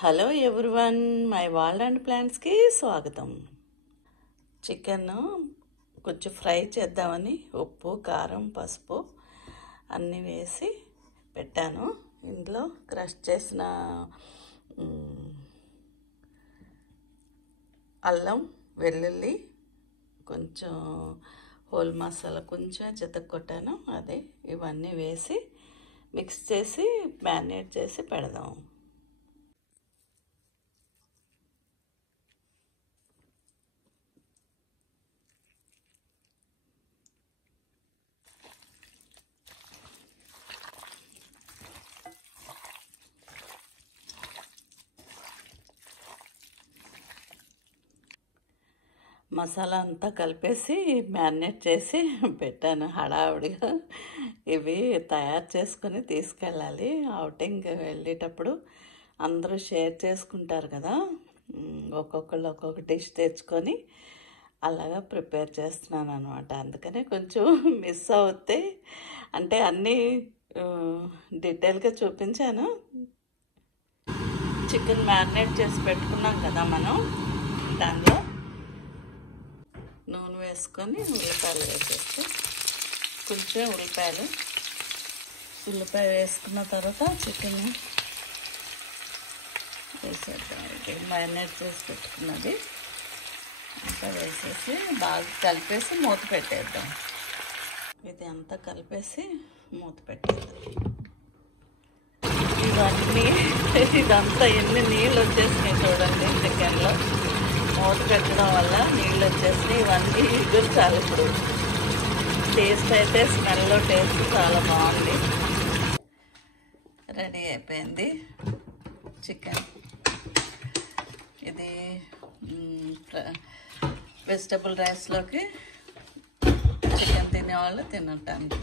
Hello everyone, my world and ప్లాంట్స్కి స్వాగతం. Chicken కొంచెం ఫ్రై చేద్దామని ఉప్పు, కారం, పసుపు అన్నీ వేసి పెట్టాను. ఇందులో క్రష్ చేసిన అల్లం, వెల్లుల్లి, కొంచెం హోల్ మసాలా కొంచెం చితక్కొట్టాను, అదే ఇవన్నీ వేసి మిక్స్ చేసి మ్యారినేట్ చేసి పెడదాం. మసాలా అంతా కలిపేసి మ్యారినేట్ చేసి పెట్టాను. హడావుడిగా ఇవి తయారు చేసుకొని తీసుకెళ్ళాలి. ఔటింగ్ వెళ్ళేటప్పుడు అందరూ షేర్ చేసుకుంటారు కదా, ఒక్కొక్కళ్ళు ఒక్కొక్క డిష్ తెచ్చుకొని అలాగా ప్రిపేర్ చేస్తున్నాను అనమాట. అందుకనే కొంచెం మిస్ అవుతే అంటే అన్నీ డీటెయిల్గా చూపించాను. చికెన్ మ్యారినేట్ చేసి పెట్టుకున్నాం కదా మనం, దానిలో నూనె వేసుకొని ఉల్లిపాయలు వేసేసి కొంచెం ఉల్లిపాయ వేసుకున్న తర్వాత చికెన్ వేసేద్దాం. మ్యారినేట్ చేసి పెట్టుకున్నది అంతా వేసేసి బాగా కలిపేసి మూత పెట్టేద్దాం. ఇది అంతా కలిపేసి మూత పెట్టేద్దాం. ఇదంతా ఎన్ని నీళ్ళు వచ్చేసినాయి చూడండి. చికెన్లో మూత పెట్టడం వల్ల నీళ్ళు వచ్చేసి ఇవన్నీ ఎగురుతారు. ఇప్పుడు టేస్ట్ అయితే టేస్ట్ చాలా బాగుంది. రెడీ అయిపోయింది చికెన్. ఇది వెజిటబుల్ రైస్లోకి చికెన్ తినేవాళ్ళు తినటానికి.